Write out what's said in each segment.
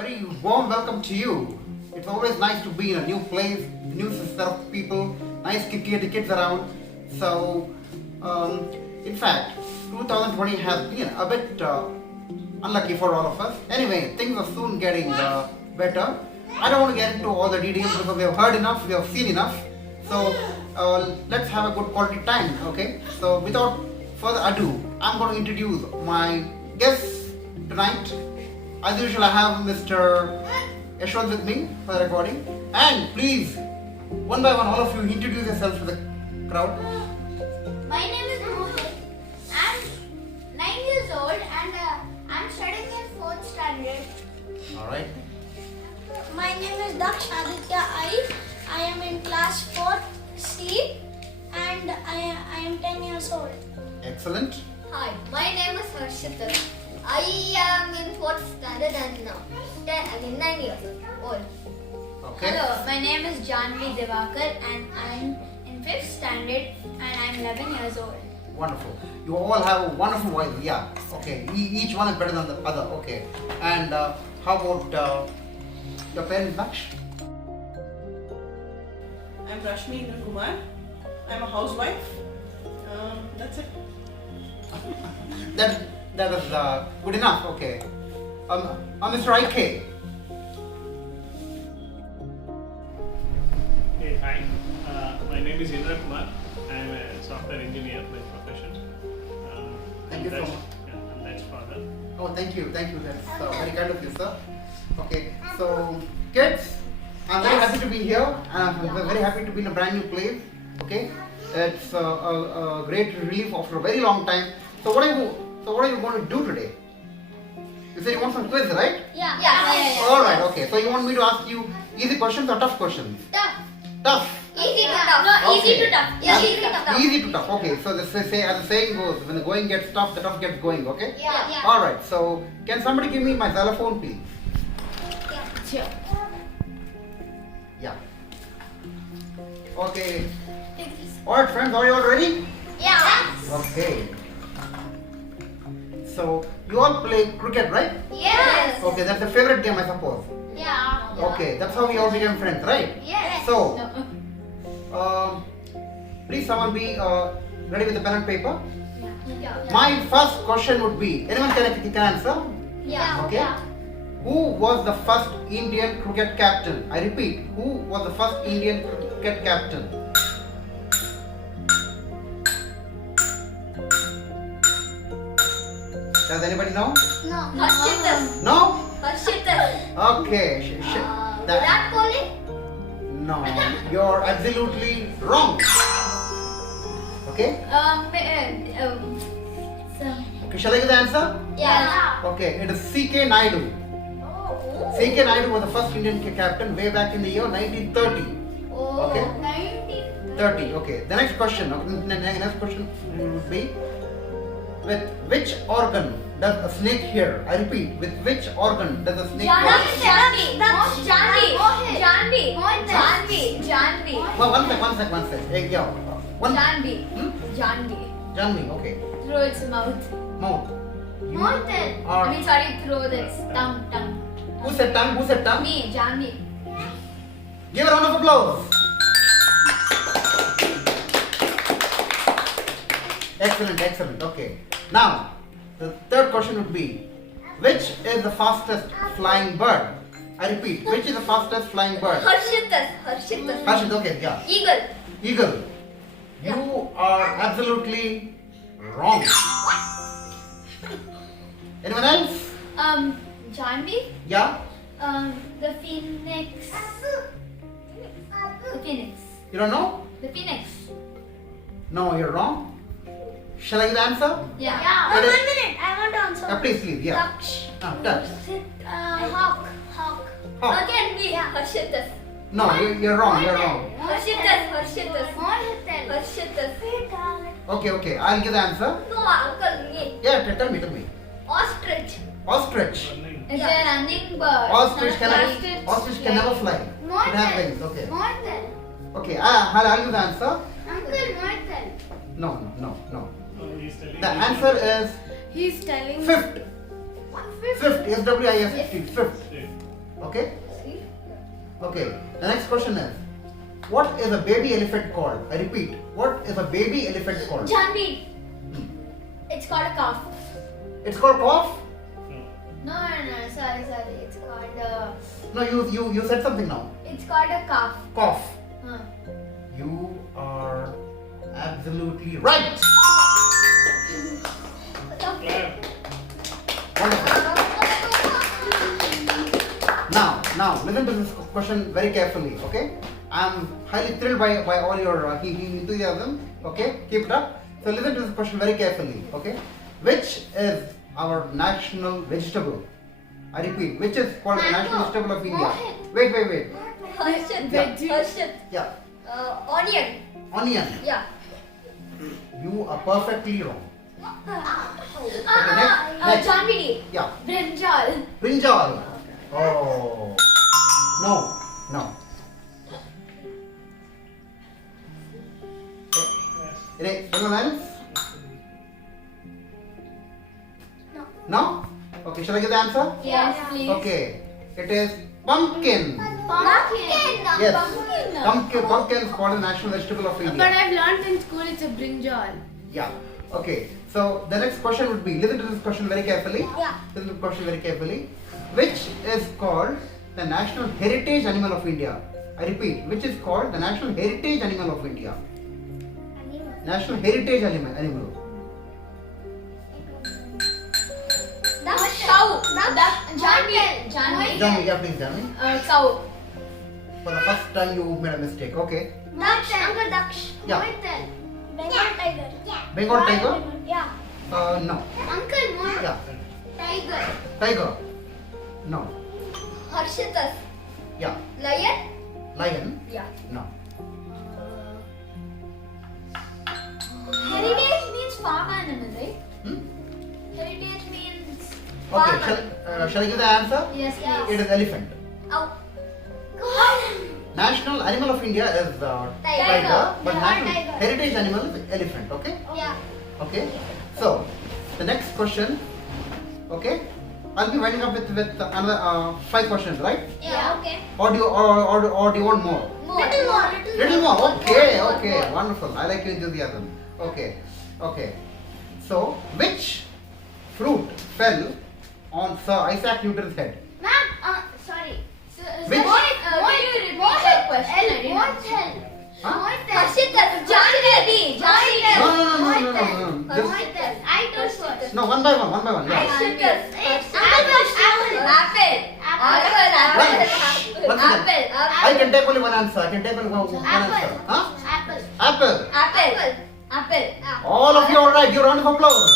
very warm welcome to you. It's always nice to be in a new place, new set of people, nice kids around. So, in fact, 2020 has been a bit unlucky for all of us. Anyway, things are soon getting better. I don't want to get into all the details because we have heard enough, we have seen enough. So, let's have a good quality time, okay? So, without further ado, I'm going to introduce my guests tonight. As usual, I have Mr. Yashwant with me for the recording. And please, one by one, all of you introduce yourselves to the crowd. My name is Mohit. I'm 9 years old and I'm studying in 4th standard. Alright. My name is Daksh Aditya I am in class 4th C and I am 10 years old. Excellent. Hi, my name is Harshita. I am in 4th standard and now 9 years old. Okay. Hello, my name is Janvi Devakar and I'm in 5th standard and I'm 11 years old. Wonderful. You all have wonderful voices. Yeah. Okay. Each one is better than the other. Okay. And how about your parents, Daksh? I'm Rashmi Indra Kumar. I'm a housewife. That's it. That is good enough. Okay. Mr. IK. Hey, hi. My name is Indra Kumar. I am a software engineer by profession. Thank you so that's- much. Yeah, and that's father. Oh, thank you. That's very kind of you, sir. Okay. So, kids, I'm very happy to be here, and I'm very happy to be in a brand new place. Okay. It's a great relief after a very long time. So, what are you going to do today? You said you want some quiz, right? Yeah. All right. Okay. So, you want me to ask you easy questions or tough questions? Tough. Tough. Easy to tough. No, easy Okay. to tough. Easy to tough. Easy to tough. Okay. So, as the saying goes, when the going gets tough, the tough gets going. Okay. Yeah. All right. So, can somebody give me my xylophone, please? Sure. Yeah. Okay. All right, friends. Are you all ready? Yeah. Okay. So, you all play cricket, right? Yes. Okay. That's your favorite game, I suppose. Yeah. Okay. That's how we all became friends, right? Yes. So, please someone be ready with the pen and paper. Yeah. My first question would be, anyone can answer? Yeah. Okay. Who was the first Indian cricket captain? I repeat, who was the first Indian cricket captain? Does anybody know? No. Harshita. No? Harshita. Okay. Virat Kohli. No, you're absolutely wrong. Okay? Okay, shall I give the answer? Yeah. Okay, it is C.K. Naidu. Oh. C.K. Naidu was the first Indian captain way back in the year 1930. Oh. Okay. 90. 30. Okay. The next question. Next question would be, with which organ does a snake hear? I repeat, with which organ does a snake hear? Well, one sec. Hey, yeah. One. Hmm? Janvi. Okay. Through its mouth. Mouth. Mountain. Or Through its tongue. who said tongue? Who said tongue? Me, Janvi. Give a round of applause. Excellent. Okay. Now, the third question would be, which is the fastest flying bird? I repeat, which is the fastest flying bird? Harshita. Harshit, okay, yeah. Eagle. Eagle. You are absolutely wrong. Anyone else? Janvi. Yeah? The phoenix. You don't know? The phoenix. No, you're wrong. Shall I give the answer? Yeah. It is- 1 minute. I want to answer. Please, yeah. Duck. Hawk. Hawk. Again me. Harshita. No, you're wrong. Harshita. Okay, I'll give the answer. No, uncle, me. Yeah, tell me. Ostrich. Ostrich. Running. It's a running bird. Ostrich can never fly. It has wings, okay. Okay, I'll give the answer. No. Oh, he's telling The me. answer is He's telling fifth. Fifth, SWIFT, fifth. Okay? Okay. The next question is, what is a baby elephant called? I repeat, what is a baby elephant called? Janvi. It's called a calf. It's called cough? No, sorry. It's called No, you said something now. it's called a calf. Cough. Huh. You are absolutely right. Clap. Wonderful. Now, listen to this question very carefully, okay? I'm highly thrilled by all your enthusiasm, okay? Keep it up. So listen to this question very carefully, okay? Which is our national vegetable? I repeat, which is called the national vegetable of India? Wait. Harshit. Yeah, Onion. onion. Yeah. You are perfectly wrong. next. Janvi. Yeah, Brinjal. brinjal. Oh, no. Anyone else? No? Okay, shall I give the answer? Yes, please. Okay, it is pumpkin. Pumpkin. Yes, pumpkin is called the national vegetable of But India. I've learned in school it's a brinjal. Yeah. Okay. So the next question would be, listen to this question very carefully. Yeah. Listen to the question very carefully. Which is called the national heritage animal of India? I repeat, which is called the national heritage animal of India? National heritage animal. Cow. Janvi. Janvi, yeah, please, Janvi. Cow. For the first time you made a mistake. Okay. Uncle Daksh. Yeah. Bengal tiger. Bengal tiger? Yeah. No. Uncle Moon. Yeah. Tiger. Tiger? No. Harshitas. Yeah. Lion. Lion? Yeah. No. Heritage means farm animal, right? Hmm? Heritage means Okay. farm Shall I give the answer? Yes, please. It is elephant. Oh. God. National animal of India is tiger, but Yeah, national tiger. heritage animal is elephant. Okay. Yeah. Okay. So the next question. Okay. I'll be winding up with another 5 questions, right? Yeah. Okay. Or do you want more? More. Little more. Okay. Wonderful. I like your enthusiasm. Okay. So which fruit fell on Sir Isaac Newton's head? Ma'am, sorry. Which? Can you repeat the question? Huh? Harshitas. Janvi. No. I told first. No, one by one. Yeah. I can take only one answer. Answer. Huh? Apple. All of you are right. Your round of applause.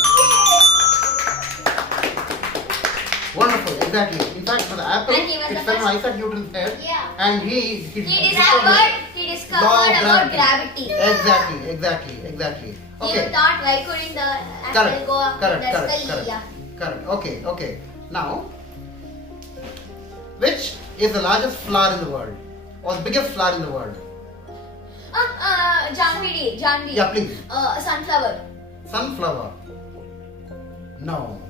Wonderful. Exactly. In fact, for the apple, And he was it the fell on first. Isaac Newton's head, Yeah. and he He discovered discovered law of about gravity. Exactly. He Okay. thought why couldn't the apple go up vertically? Yeah. Correct. Okay. Now, which is the largest flower in the world, or the biggest flower in the world? Janvi. Yeah, please. Sunflower. Sunflower. No.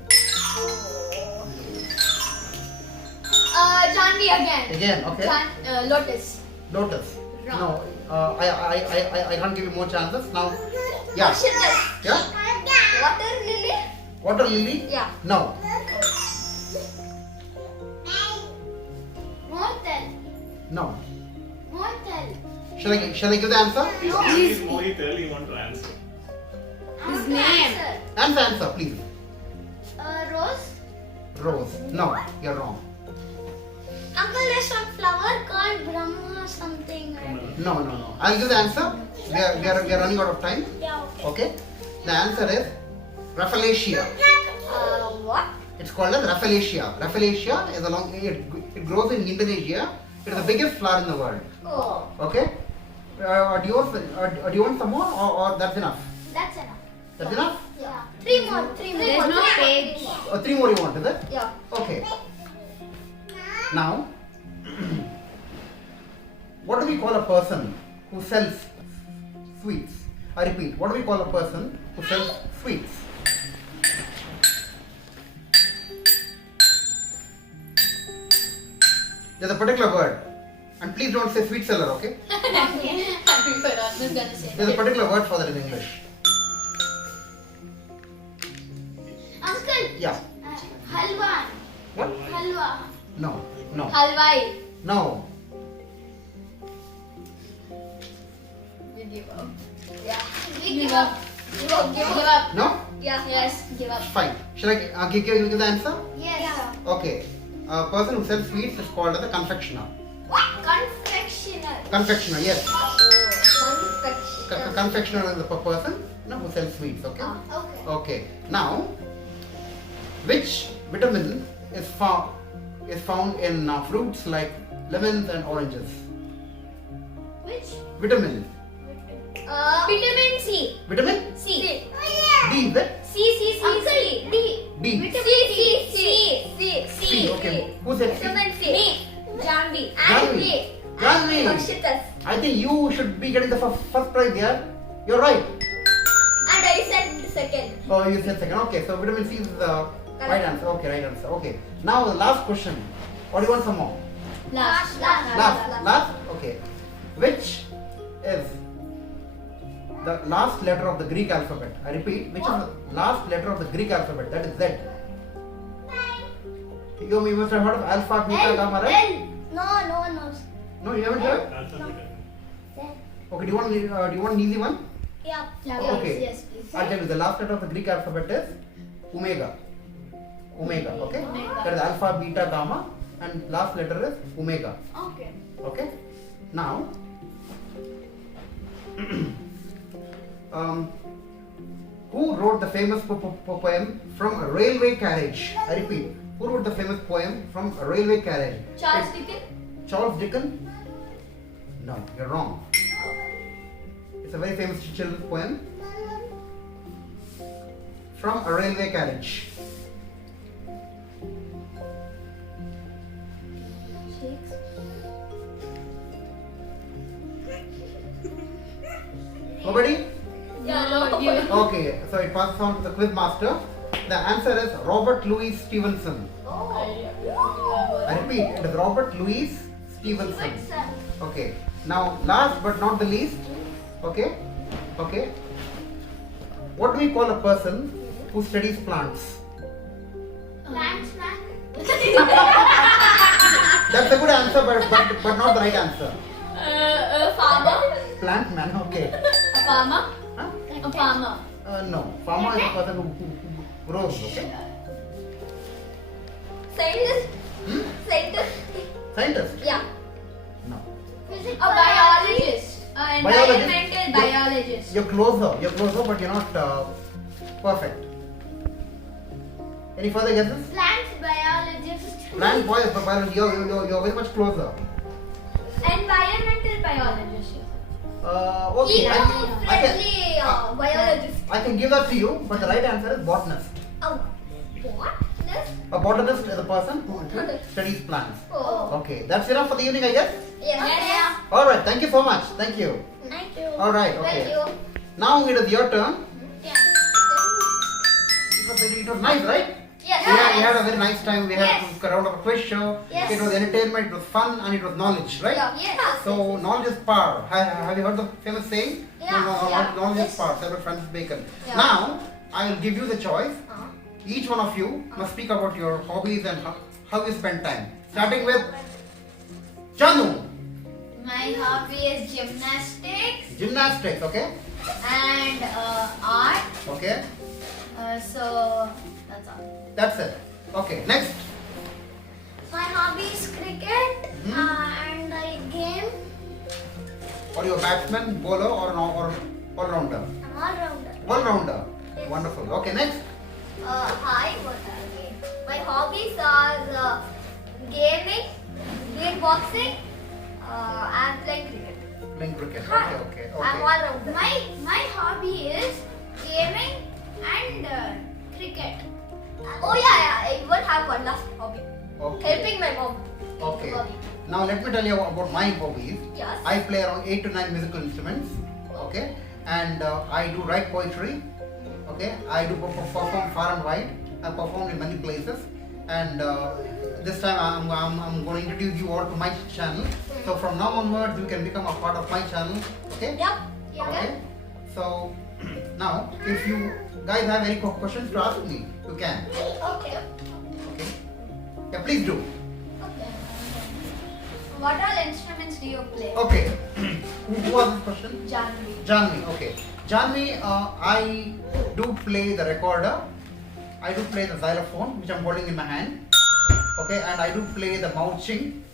Janvi again. Okay. Lotus. Lotus. Wrong. No. I can't give you more chances now. Yeah. Harshitas. Yeah. Water lily. Water lily. Yeah. No. Motel. No. Motel. Shall I give the answer? Please, Mohit, early want to answer. His name. Answer, please. Rose. Rose. No, you're wrong. Uncle, there's some flower called Brahma something. No. I'll give the answer. We are running out of time. Yeah, okay. Okay. The answer is Rafflesia. What? It's called as Rafflesia. Rafflesia is it grows in Indonesia. It is the biggest flower in the world. Oh, Okay. Do you want some more, or that's enough? that's enough. That's enough? Yeah. Three more. There's no page. 3 more you want, is it? Yeah. Okay. Now, what do we call a person who sells sweets? I repeat, what do we call a person who sells sweets? There's a particular word. And please don't say sweet seller, okay? There's a particular word for that in English. Uncle. Yeah. Halwa. What? Halwa. No. No. Halwai. No. We give up. Yeah. We give up. Give up. Give up. No? Yeah. Yes. Give up. Fine. Shall I give the answer? Yes. Okay. A person who sells sweets is called as a confectioner. What? Confectioner. Confectioner, yes. Confectioner. Confectioner is the person who sells sweets, okay? Okay. Okay. Now, which vitamin is found in fruits like lemons and oranges? Which? Vitamin. Vitamin C. Vitamin? C. D, is it? C. D. D. C. Okay. Who said C? Vitamin C. Me. Janvi. Janvi. And me. Janvi. Harshitas. I think you should be getting the first prize here. You're right. And I said second. Oh, you said second. Okay, so vitamin C is the right answer. Okay, right answer. Okay. Now the last question. Or do you want some more? Last. Last? Okay. Which is the last letter of the Greek alphabet? I repeat, which is the last letter of the Greek alphabet? That is Z. You must have heard of alpha, beta, gamma, right? No. No, you haven't heard? Okay, do you want an easy one? Yeah. Okay. Yes, please. I'll tell you, the last letter of the Greek alphabet is Omega. Omega, okay? That is alpha, beta, gamma, and last letter is Omega. Okay. Okay? Now, who wrote the famous poem From a Railway Carriage? I repeat, who wrote the famous poem From a Railway Carriage? Charles Dickens. Charles Dickens? No, you're wrong. It's a very famous children's poem. From a Railway Carriage. Nobody? Yeah. Okay, so it passes on to the quiz master. The answer is Robert Louis Stevenson. I repeat, it is Robert Louis Stevenson. Okay. Now, last but not the least, okay. What do we call a person who studies plants? Plants, man. That's a good answer, but not the right answer. Farmer. Plant man, okay. A farmer. Huh? A farmer. No, farmer is a person who grows, okay. Scientist. Scientist. Scientist? Yeah. No. A biologist. Environmental biologist. You're closer, but you're not perfect. Any further guesses? Plants biologist. Plant biology, you're very much closer. Environmental biologist. Okay, Eco-friendly biologist. I can give that to you, but the right answer is botanist. What? A botanist is a person who studies plants. Oh. Okay, that's enough for the evening, I guess. Yeah. Alright, thank you so much. Thank you. Thank you. Alright, Thank okay. you. Now it is your turn. Yeah. It was nice, right? Yes. We had a very nice time. We had a round of a quiz show. Yes. It was entertainment, it was fun, and it was knowledge, right? Yes. So, knowledge is power. Have you heard the famous saying? Yeah. Knowledge is power, said by Francis Bacon. Yeah. Now, I will give you the choice. Each one of you must speak about your hobbies and how you spend time. Starting with Chanu. My hobby is gymnastics Gymnastics, okay? and art. Okay, So that's all. that's it. Okay, next. My hobby is cricket and I game. Are you a batsman, bowler, or an all-rounder? I'm all rounder. All-rounder. Yes. Wonderful. Okay, next. Hi, what are they? My hobbies are gaming, kickboxing, and playing cricket. Playing cricket. Hi. Okay. I'm all rounder. My hobby is gaming and cricket. Oh yeah, I even have one last hobby. Okay. Helping my mom. Okay. Hobby. Now let me tell you about my hobbies. Yes. I play around 8 to 9 musical instruments. Okay. And I do write poetry. Okay. I do perform far and wide. I perform in many places. And this time I'm going to introduce you all to my channel. So from now onwards, you can become a part of my channel. Okay? Yep. Okay. So now, if you guys have any questions to ask me, you can. Okay. Okay. Yeah, please do. Okay. What all instruments do you play? Okay. Who was this question? Janvi. Janvi. Okay. Janvi, I do play the recorder. I do play the xylophone, which I'm holding in my hand. Okay, and I do play the mouching.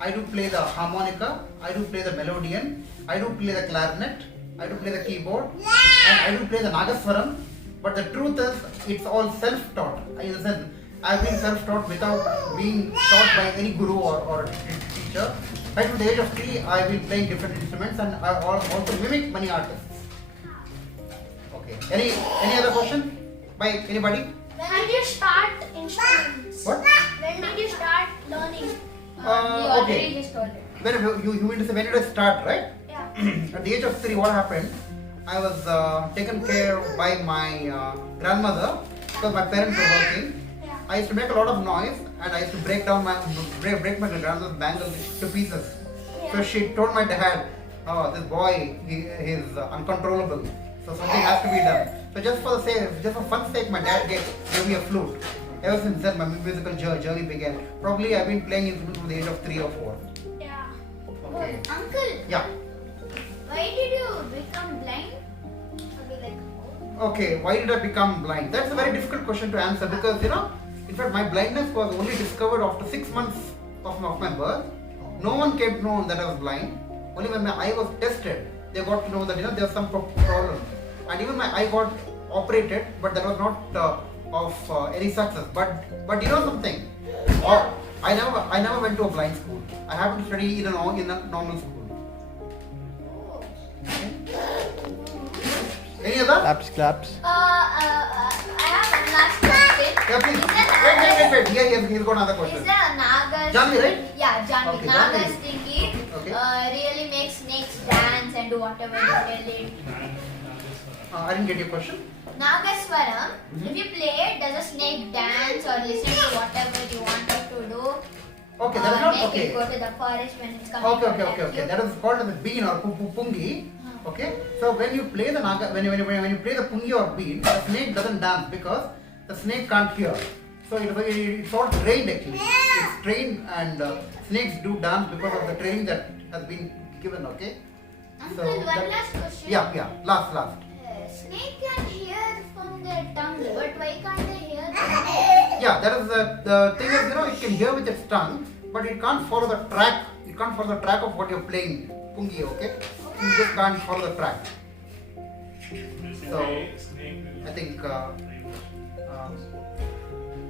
I do play the harmonica. I do play the melodian. I do play the clarinet. I do play the keyboard. And I do play the nagaswaram. But the truth is, it's all self-taught. In the sense, I've been self-taught without being taught by any guru or teacher. Right from the age of 3, I've been playing different instruments, and I also mimic many artists. Okay. Any other question by anybody? When did you start instruments? What? When did you start learning? You already Okay. just told it. When you mean to say when did I start, right? Yeah. At the age of 3, what happened? I was taken care of by my grandmother because my parents were working. Yeah. I used to make a lot of noise, and I used to break my grandmother's bangles to pieces. So she told my dad, "Oh, this boy, he's uncontrollable. So something has to be done." So just for fun's sake, my dad gave me a flute. Ever since then, my musical journey began. Probably I've been playing instruments from the age of 3 or 4. Yeah. Okay. Uncle, Yeah. why did you become blind? Or be like, Okay, why did I become blind? That's a very difficult question to answer because, in fact, my blindness was only discovered after 6 months of my birth. No one came to know that I was blind. Only when my eye was tested, they got to know that, there was some problem. And even my eye got operated, but that was not of any success. But you know something? I never went to a blind school. I happened to study in a normal school. Any other? Claps. I have one last question. Yeah, please. Is there Wait. He's got another Is question. there a Nagas? Janvi, right? Yeah, Janvi. Okay, Nagas Janvi. thingy Okay. really makes snakes dance and do whatever you tell it. I didn't get your question. Nagaswaram, if you play it, does a snake dance or listen to whatever you want it to do? Okay, that's not make okay. it go to the forest when it's coming to Okay. attack you. That is called as a bean or pungi. Okay. So when you play the naga, when you play the pungi or bean, the snake doesn't dance because the snake can't hear. So it's all trained actually. It's trained, and snakes do dance because of the training that has been given. Okay. Uncle, So one that- last question. Yeah. Last. Snake can hear from their tongue, but why can't they hear? Yeah, that is the thing is, it can hear with its tongue, but it can't follow the track. It can't follow the track of what you're playing, pungi, okay? You just can't follow the track. So, I think,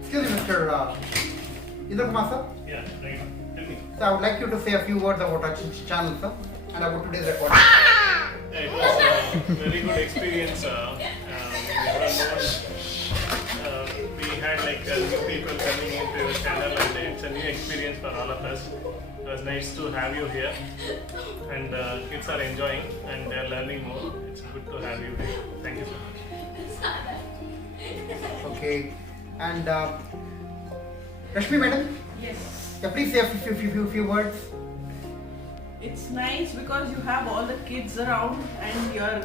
excuse me, Mr. Indra Kumar, sir. Yeah, right. Tell me. So I would like you to say a few words about our channel, sir, and about today's recording. Yeah, it was a very good experience. We had new people coming into your channel, and it's a new experience for all of us. It was nice to have you here, and kids are enjoying and they are learning more. It's good to have you here. Thank you so much. Okay, and Rashmi, madam, Yes. yeah, please say a few words. It's nice because you have all the kids around and you're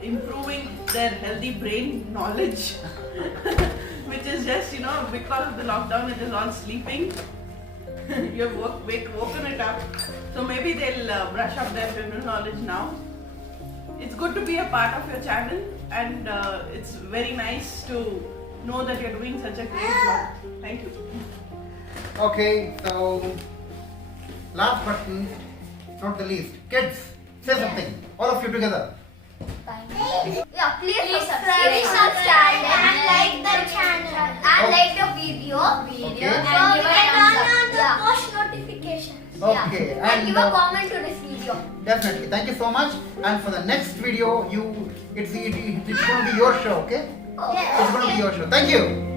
improving their healthy brain knowledge, which is just, because of the lockdown, it is all sleeping. You have woken it up. So maybe they'll brush up their general knowledge now. It's good to be a part of your channel, and it's very nice to know that you're doing such a great job. Thank you. Okay, so last but not the least, kids, say something. All of you together. Yeah, please subscribe subscribe and like the channel. and like the video. Okay. And So give you a can thumbs turn on up. the Yeah. post notifications. Okay, Yeah. And give a comment to this video. Definitely. Thank you so much. And for the next video, it's going to be your show. Okay, Oh. it's going to be your show. Thank you.